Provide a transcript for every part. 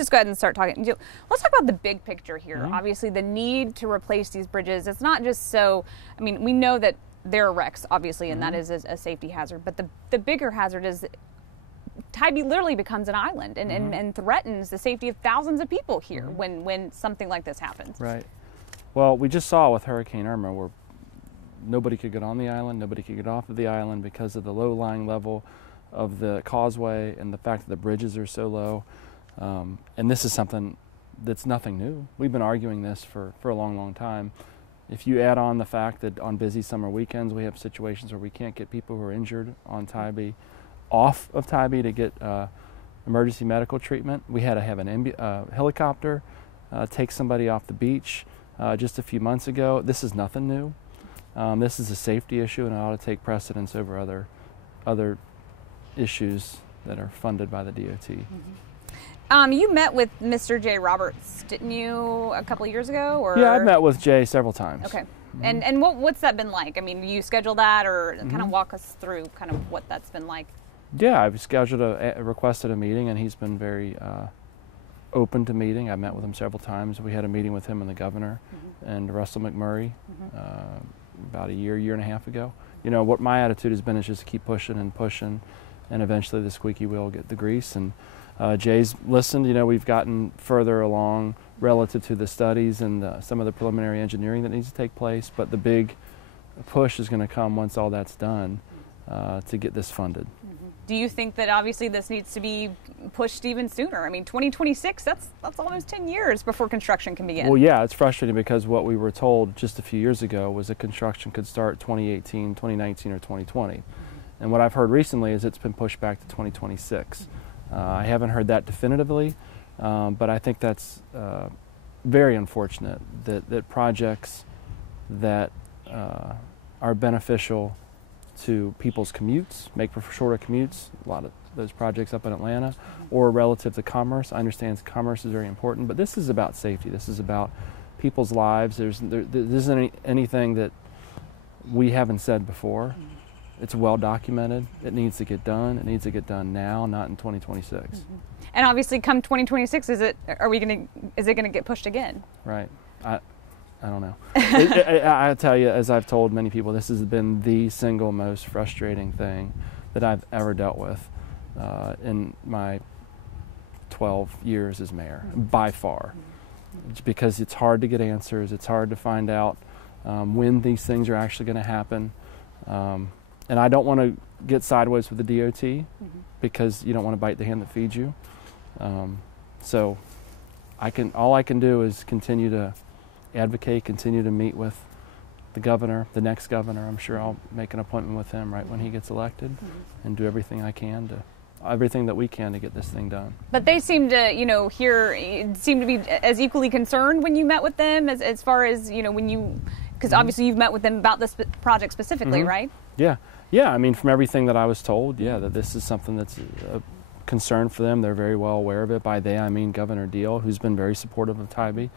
just go ahead and start talking. Let's talk about the big picture here. Mm-hmm. Obviously, the need to replace these bridges. It's not just so, I mean, we know that there are wrecks, obviously, and that is a safety hazard. But the bigger hazard is Tybee literally becomes an island and threatens the safety of thousands of people here when something like this happens. Right. Well, we just saw with Hurricane Irma where nobody could get on the island, nobody could get off of the island because of the low-lying level of the causeway and the fact that the bridges are so low. And this is something that's nothing new. We've been arguing this for a long, long time. If you add on the fact that on busy summer weekends we have situations where we can't get people who are injured on Tybee off of Tybee to get emergency medical treatment. We had to have a helicopter take somebody off the beach just a few months ago. This is nothing new. This is a safety issue, and it ought to take precedence over other issues that are funded by the DOT. You met with Mr. Jay Roberts, didn't you, a couple of years ago? Or? Yeah, I've met with Jay several times. Okay. And what's that been like? I mean, you schedule that, or kind of walk us through kind of what that's been like? Yeah, I've scheduled requested a meeting, and he's been very open to meeting. I met with him several times. We had a meeting with him and the governor and Russell McMurray about a year and a half ago. You know, what my attitude has been is just to keep pushing, and eventually the squeaky wheel will get the grease. And Jay's listened. You know, we've gotten further along relative to the studies and some of the preliminary engineering that needs to take place, but the big push is going to come once all that's done to get this funded. Do you think that obviously this needs to be pushed even sooner? I mean, 2026, that's almost 10 years before construction can begin. Well, yeah, it's frustrating because what we were told just a few years ago was that construction could start 2018, 2019, or 2020. And what I've heard recently is it's been pushed back to 2026. I haven't heard that definitively, but I think that's very unfortunate that projects that are beneficial to people's commutes, make for shorter commutes, a lot of those projects up in Atlanta, or relative to commerce. I understand commerce is very important, but this is about safety. This is about people's lives. There isn't anything that we haven't said before. It's well documented. It needs to get done. It needs to get done now, not in 2026. And obviously, come 2026, is it gonna get pushed again? Right. I don't know. I tell you, as I've told many people, this has been the single most frustrating thing that I've ever dealt with in my 12 years as mayor, by far. It's because it's hard to get answers. It's hard to find out when these things are actually going to happen. And I don't want to get sideways with the DOT because you don't want to bite the hand that feeds you. So all I can do is continue to advocate, continue to meet with the governor, the next governor. I'm sure I'll make an appointment with him right when he gets elected and do everything that we can to get this thing done. But they seem to, seem to be as equally concerned when you met with them as far as, because obviously you've met with them about this project specifically, right? Yeah. I mean, from everything that I was told, that this is something that's a concern for them. They're very well aware of it. By they, I mean Governor Deal, who's been very supportive of Tybee.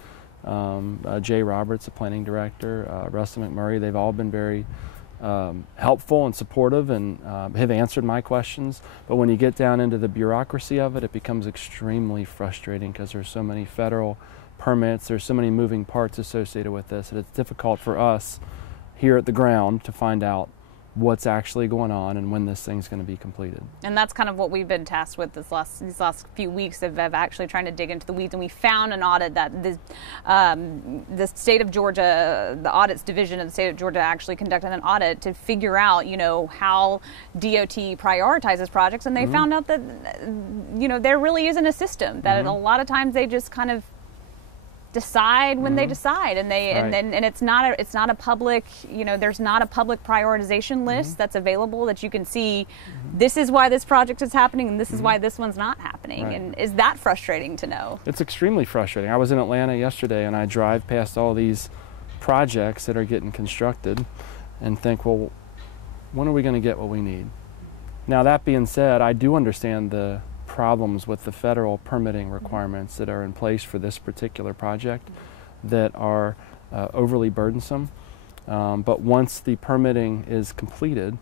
Jay Roberts, the planning director, Russell McMurray, they've all been very helpful and supportive and have answered my questions. But when you get down into the bureaucracy of it, it becomes extremely frustrating because there's so many federal permits, there's so many moving parts associated with this, that it's difficult for us here at the ground to find out what's actually going on and when this thing's going to be completed. And that's kind of what we've been tasked with these last few weeks of actually trying to dig into the weeds. And we found an audit that the state of Georgia, the audits division of the state of Georgia actually conducted an audit to figure out, how DOT prioritizes projects. And they found out that, there really isn't a system, that a lot of times they just kind of decide when they decide, and it's not a public, there's not a public prioritization list that's available that you can see. This is why this project is happening, and this is why this one's not happening. And is that frustrating to know? It's extremely frustrating. I was in Atlanta yesterday, and I drive past all these projects that are getting constructed, and think, well, when are we going to get what we need? Now, that being said, I do understand the problems with the federal permitting requirements that are in place for this particular project that are overly burdensome. But once the permitting is completed,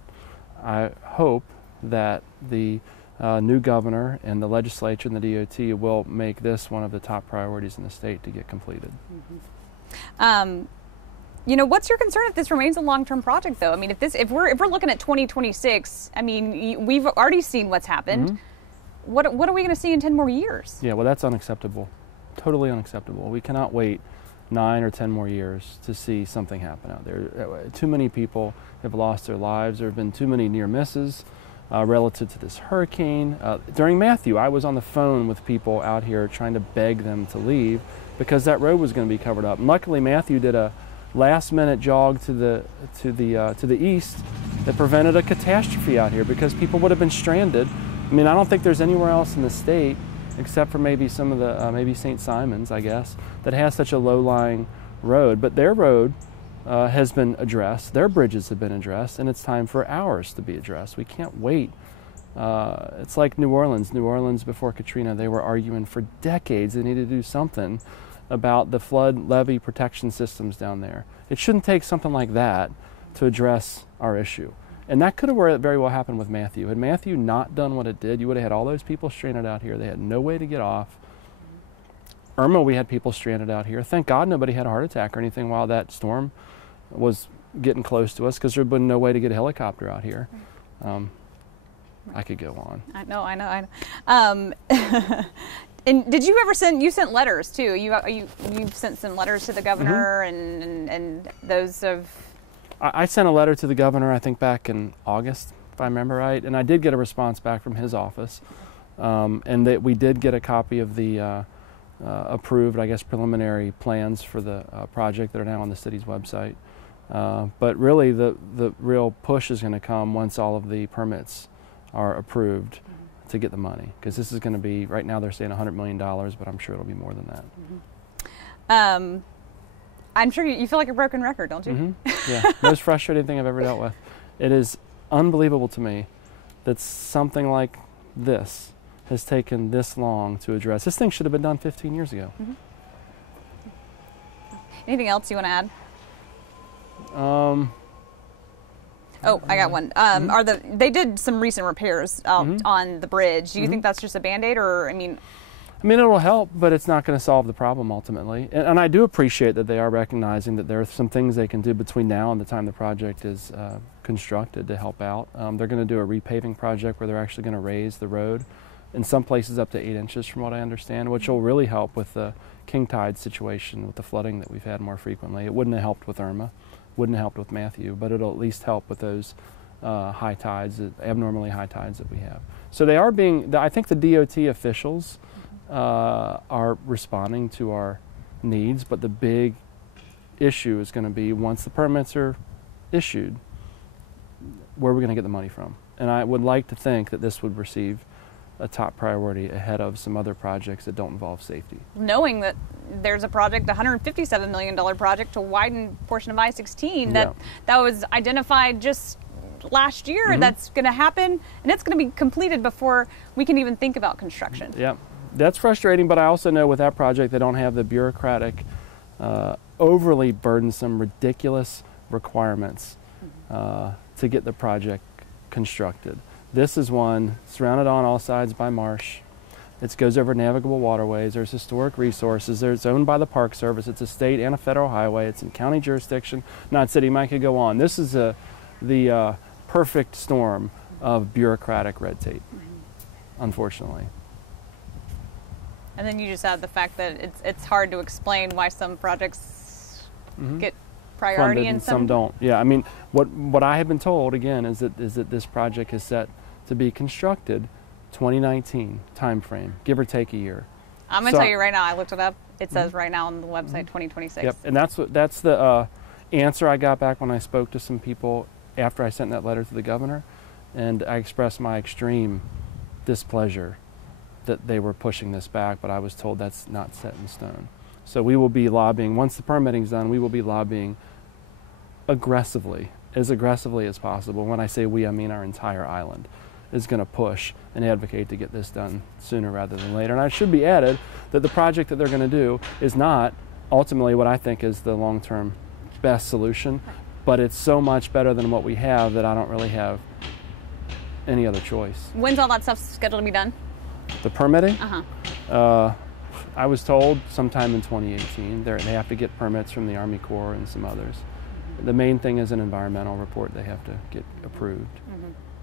I hope that the new governor and the legislature and the DOT will make this one of the top priorities in the state to get completed. You know, what's your concern if this remains a long-term project, though? I mean, if we're looking at 2026, I mean, we've already seen what's happened. What are we going to see in 10 more years? Yeah, well, that's unacceptable. Totally unacceptable. We cannot wait 9 or 10 more years to see something happen out there. Too many people have lost their lives. There have been too many near misses relative to this hurricane. During Matthew, I was on the phone with people out here trying to beg them to leave because that road was going to be covered up. And luckily, Matthew did a last-minute jog to the east that prevented a catastrophe out here because people would have been stranded. I mean, I don't think there's anywhere else in the state, except for maybe some of the maybe St. Simon's, I guess, that has such a low-lying road. But their road has been addressed. Their bridges have been addressed, and it's time for ours to be addressed. We can't wait. It's like New Orleans. New Orleans before Katrina, they were arguing for decades they needed to do something about the flood levee protection systems down there. It shouldn't take something like that to address our issue. And that could have very well happened with Matthew. Had Matthew not done what it did, you would have had all those people stranded out here. They had no way to get off. Irma, we had people stranded out here. Thank God nobody had a heart attack or anything while that storm was getting close to us because there had been no way to get a helicopter out here. I could go on. I know. And did you ever sent letters too? You've sent some letters to the governor and those of... I sent a letter to the governor, I think back in August, if I remember right, and I did get a response back from his office. And that we did get a copy of the approved, I guess, preliminary plans for the project that are now on the city's website. But really the real push is going to come once all of the permits are approved to get the money, because this is going to be, right now they're saying $100 million, but I'm sure it'll be more than that. I'm sure you feel like a broken record, don't you? Yeah, most frustrating thing I've ever dealt with. It is unbelievable to me that something like this has taken this long to address. This thing should have been done 15 years ago. Anything else you want to add? Oh, I got one. They did some recent repairs on the bridge. Do you think that's just a Band-Aid, or I mean, it'll help, but it's not going to solve the problem ultimately. And I do appreciate that they are recognizing that there are some things they can do between now and the time the project is constructed to help out. They're going to do a repaving project where they're actually going to raise the road in some places up to 8 inches, from what I understand, which will really help with the king tide situation, with the flooding that we've had more frequently. It wouldn't have helped with Irma. Wouldn't have helped with Matthew, but it'll at least help with those high tides, abnormally high tides that we have. So they are I think the DOT officials are responding to our needs, but the big issue is going to be, once the permits are issued, where are we going to get the money from? And I would like to think that this would receive a top priority ahead of some other projects that don't involve safety. Knowing that there's a project, a $157 million project to widen a portion of I-16 that was identified just last year, that's going to happen, and it's going to be completed before we can even think about construction. Yeah, that's frustrating, but I also know with that project they don't have the bureaucratic, overly burdensome, ridiculous requirements to get the project constructed. This is one surrounded on all sides by marsh. It goes over navigable waterways. There's historic resources. It's owned by the Park Service. It's a state and a federal highway. It's in county jurisdiction, not city. Mike could go on. This is the perfect storm of bureaucratic red tape, unfortunately. And then you just add the fact that it's hard to explain why some projects get priority and some don't. Yeah, I mean, what I have been told again is that this project is set to be constructed 2019 time frame, give or take a year. I'm going to tell you right now, I looked it up. It says right now on the website 2026. Yep, and that's the answer I got back when I spoke to some people after I sent that letter to the governor, and I expressed my extreme displeasure that they were pushing this back, but I was told that's not set in stone. So we will be lobbying, once the permitting's done, we will be lobbying aggressively as possible. When I say we, I mean our entire island is going to push and advocate to get this done sooner rather than later. And it should be added that the project that they're going to do is not ultimately what I think is the long-term best solution, but it's so much better than what we have that I don't really have any other choice. When's all that stuff scheduled to be done? The permitting? Uh-huh. I was told sometime in 2018. They have to get permits from the Army Corps and some others. The main thing is an environmental report they have to get approved. Mm-hmm.